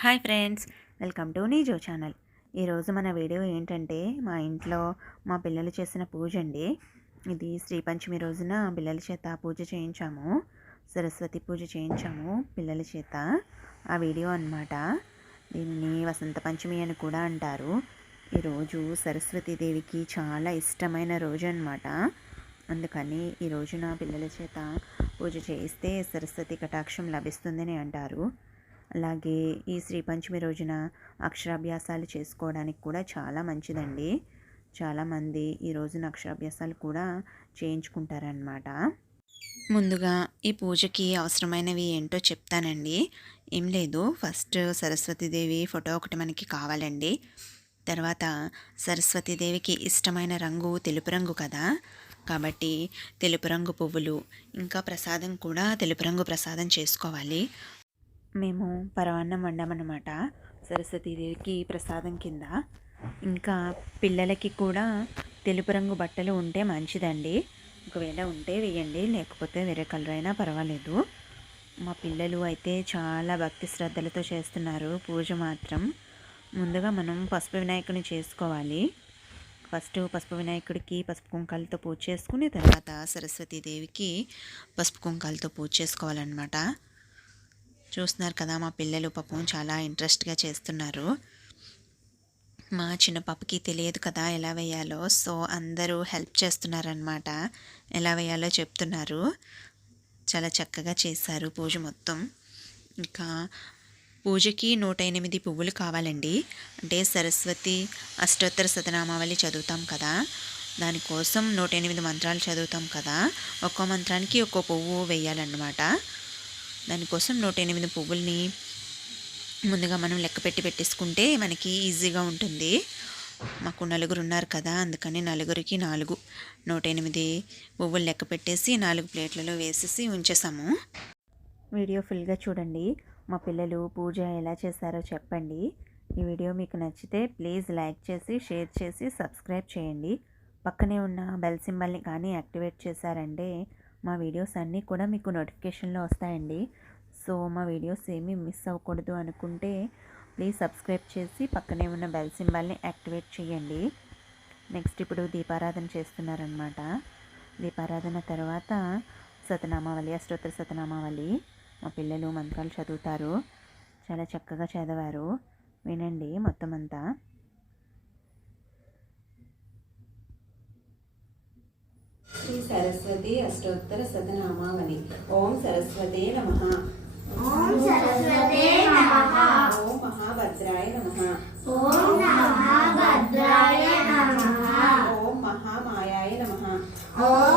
Hi friends welcome to నీజో channel. ఈరోజు మన video ఏంటంటే మా ఇంట్లో మా పిల్లలు చేసిన పూజ అండి. ఇది శ్రీ పంచమి రోజున పిల్లల చేత పూజ చేయించాము. సరస్వతి పూజ చేయించాము పిల్లల చేత. ఆ వీడియో అనమాట దీన్ని వసంత పంచమి అని కూడా అంటారు. ఈరోజు సరస్వతీదేవికి చాలా ఇష్టమైన రోజు అనమాట అందుకని ఈ రోజున పిల్లల చేత పూజ చేయిస్తే సరస్వతి కటాక్షం లభిస్తుందని అంటారు. అలాగే ఈ శ్రీ పంచమి రోజున అక్షరాభ్యాసాలు చేసుకోవడానికి కూడా చాలా మంచిదండి. చాలామంది ఈ రోజున అక్షరాభ్యాసాలు కూడా చేయించుకుంటారనమాట ముందుగా ఈ పూజకి అవసరమైనవి ఏంటో చెప్తానండి. ఏం లేదు. ఫస్ట్ సరస్వతీదేవి ఫోటో ఒకటి మనకి కావాలండి. తర్వాత సరస్వతీదేవికి ఇష్టమైన రంగు తెలుపు రంగు కదా. కాబట్టి తెలుపు రంగు పువ్వులు ఇంకా ప్రసాదం కూడా తెలుపు రంగు ప్రసాదం చేసుకోవాలి. మేము పరవాన్నం వండామన్నమాట సరస్వతీదేవికి ప్రసాదం కింద. ఇంకా పిల్లలకి కూడా తెలుపు రంగు బట్టలు ఉంటే మంచిదండి. ఒకవేళ ఉంటే వేయండి లేకపోతే వేరే కలర్ అయినా పర్వాలేదు. మా పిల్లలు అయితే చాలా భక్తి శ్రద్ధలతో చేస్తున్నారు పూజ మాత్రం. ముందుగా మనం పసుపు వినాయకుని చేసుకోవాలి. ఫస్ట్ పసుపు వినాయకుడికి పసుపు కుంకాలతో పూజ చేసుకుని తర్వాత సరస్వతీదేవికి పసుపు కుంకాలతో పూజ చేసుకోవాలన్నమాట. చూస్తున్నారు కదా మా పిల్లలు పాపం చాలా ఇంట్రెస్ట్గా చేస్తున్నారు. మా చిన్న పాపకి తెలియదు కదా ఎలా వేయాలో. సో అందరూ హెల్ప్ చేస్తున్నారనమాట ఎలా వేయాలో చెప్తున్నారు. చాలా చక్కగా చేశారు పూజ మొత్తం. ఇంకా పూజకి నూట ఎనిమిది పువ్వులు కావాలండి. అంటే సరస్వతి అష్టోత్తర శతనామావళి చదువుతాం కదా. దానికోసం నూట ఎనిమిది మంత్రాలు చదువుతాం కదా. ఒక్కో మంత్రానికి ఒక్కో పువ్వు వేయాలన్నమాట. దానికోసం నూట ఎనిమిది పువ్వుల్ని ముందుగా మనం లెక్క పెట్టి పెట్టేసుకుంటే మనకి ఈజీగా ఉంటుంది. మాకు నలుగురు ఉన్నారు కదా అందుకని నలుగురికి నాలుగు. నూట ఎనిమిది పువ్వులు లెక్క పెట్టేసి నాలుగు ప్లేట్లలో వేసేసి ఉంచేసాము. వీడియో ఫుల్గా చూడండి. మా పిల్లలు పూజ ఎలా చేశారో చెప్పండి. ఈ వీడియో మీకు నచ్చితే ప్లీజ్ లైక్ చేసి షేర్ చేసి సబ్స్క్రైబ్ చేయండి. పక్కనే ఉన్న బెల్ సింబల్ని కానీ యాక్టివేట్ చేశారంటే మా వీడియోస్ అన్నీ కూడా మీకు నోటిఫికేషన్లో వస్తాయండి. సో మా వీడియోస్ ఏమీ మిస్ అవ్వకూడదు అనుకుంటే ప్లీజ్ సబ్స్క్రైబ్ చేసి పక్కనే ఉన్న బెల్ సింబల్ని యాక్టివేట్ చేయండి. నెక్స్ట్ ఇప్పుడు దీపారాధన చేస్తున్నారనమాట దీపారాధన తర్వాత సతనామావళి అష్టోత్తర సతనామావళి. మా పిల్లలు మంత్రాలు చదువుతారు. చాలా చక్కగా చదివారు. వినండి మొత్తం అంతా. శ్రీ సరస్వతి అష్టోత్తర సతనామావళి. ఓం సరస్వతే నమ. ఓం సరస్వతే నమః. ఓం మహాభద్రాయ నమ. ఓం మహాభద్రాయ నమః. ఓం మహామాయాయ నమ. ఓం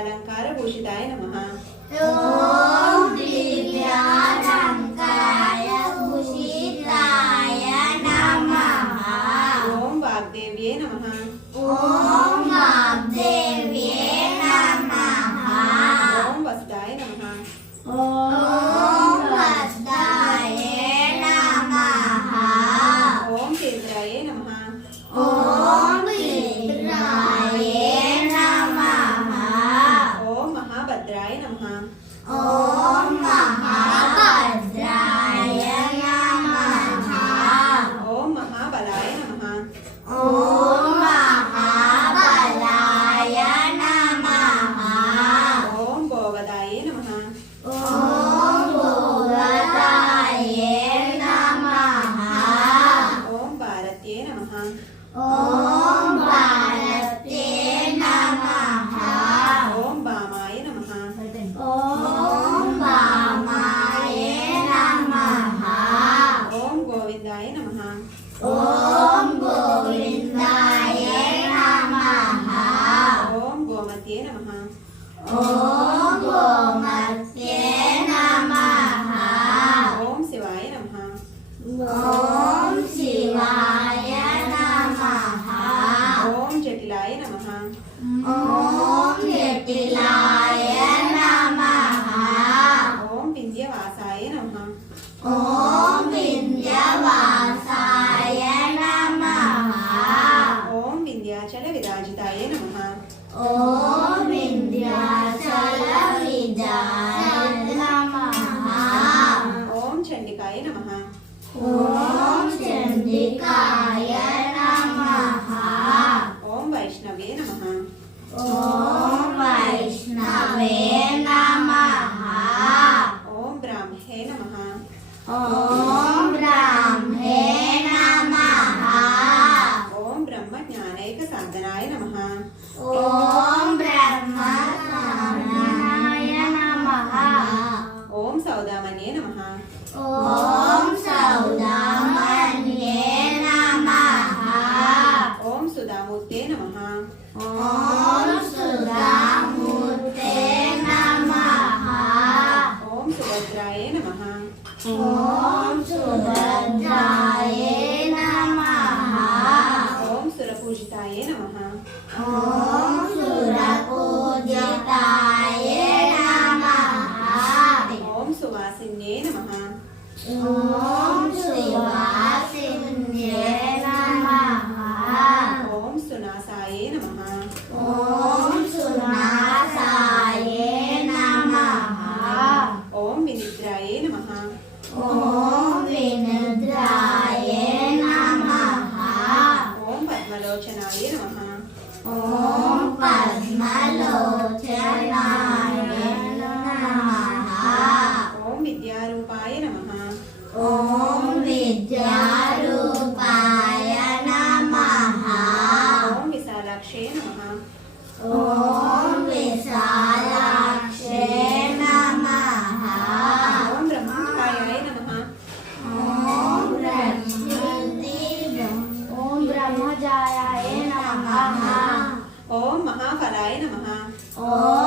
అలంకార భూషితాయ నమ. ఓం వింధ్యాచల విజయ నమ ఓం చండికాయ నమ. ఓం సౌదామన్యే నమ. ఓం సౌదామన్యే నమ. ఓం సుధామూర్తే నమ. ఓం సుధామూర్తే నమ. ఓం సుభద్రాయే నమ. ఓం సుభద్రాయే నమ. ఓం సురపూజితాయే నమ. ఓం విశాలాక్షే నమ ఓం విశాలాక్షే నమ. ఓం బ్రహ్మకాయాయ నమ. ఓం ఓం బ్రహ్మజాయాయ నమ. ఓం మహాఫలాయ నమ. ఓం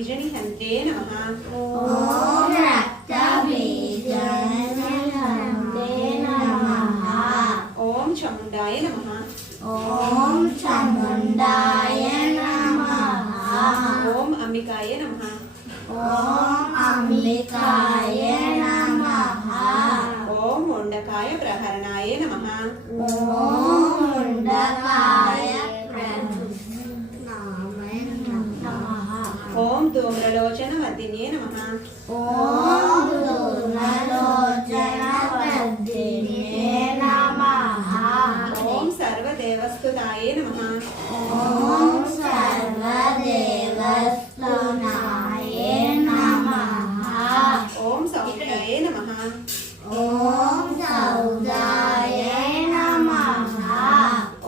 बीजनि हन्ते नमः ॐ रक्तबीजनि हन्ते नमः ॐ चामुण्डाय नमः ॐ चामुण्डाय नमः ॐ अम्बिकाय नमः ॐ अम्बिकाय नमः ॐ मुण्डकाय प्रहरणाय नमः ॐ ధూమ్రలోచనవతినే నమ. ఓం ధూమ్రలోచనవతినే నమ. ఓం సర్వదేవస్థుతాయ నమ. ఓం సర్వదేవస్థునాయ నమ. ఓం సౌఖ్యాయ నమ. ఓం సౌదాయ నమ.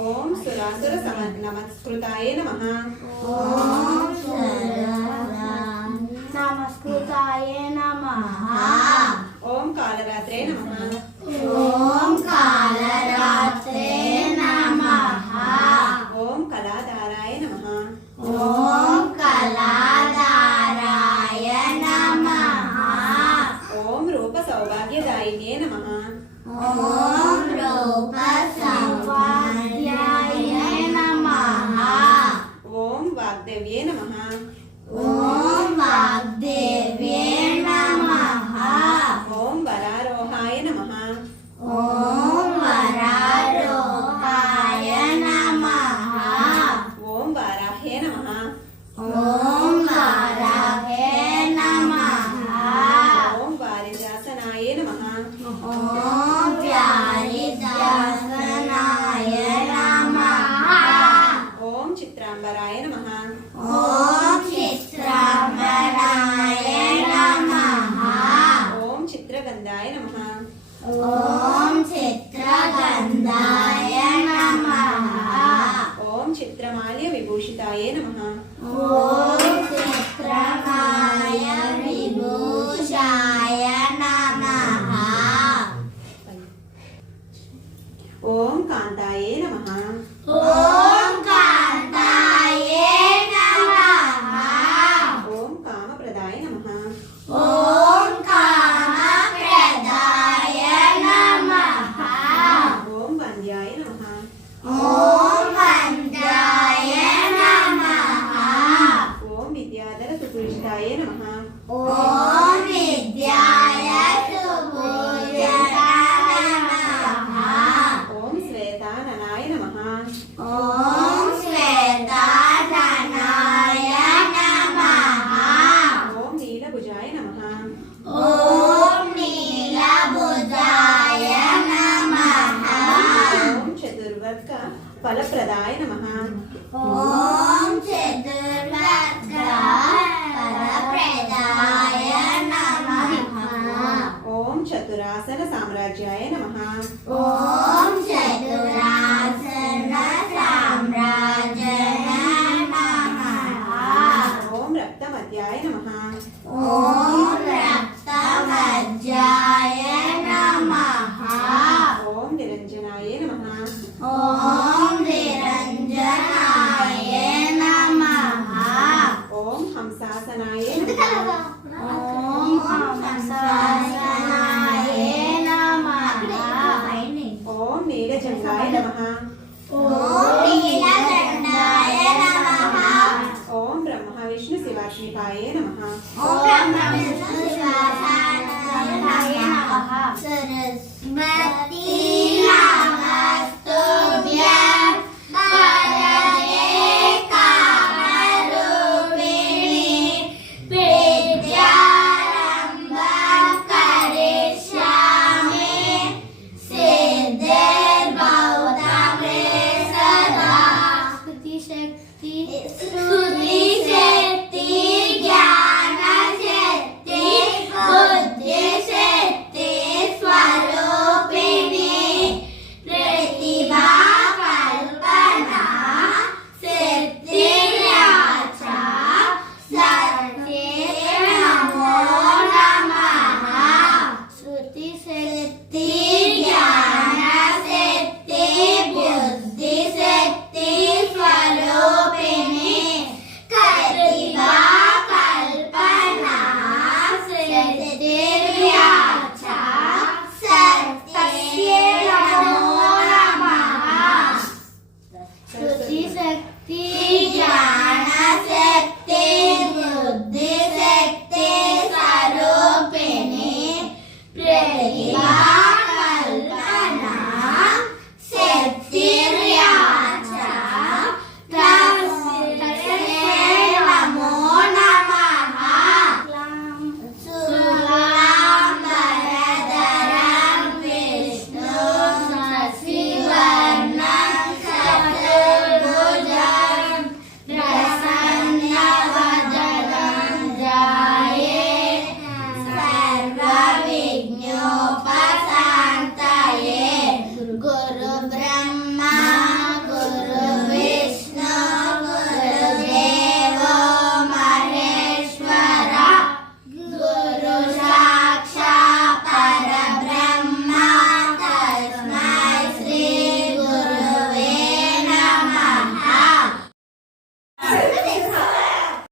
ఓం సురాసుర సమర్ నమస్కృతాయ నమ. ఓం para tren, mamá. Namaha. सदाशिवाय नमः। सरस्वती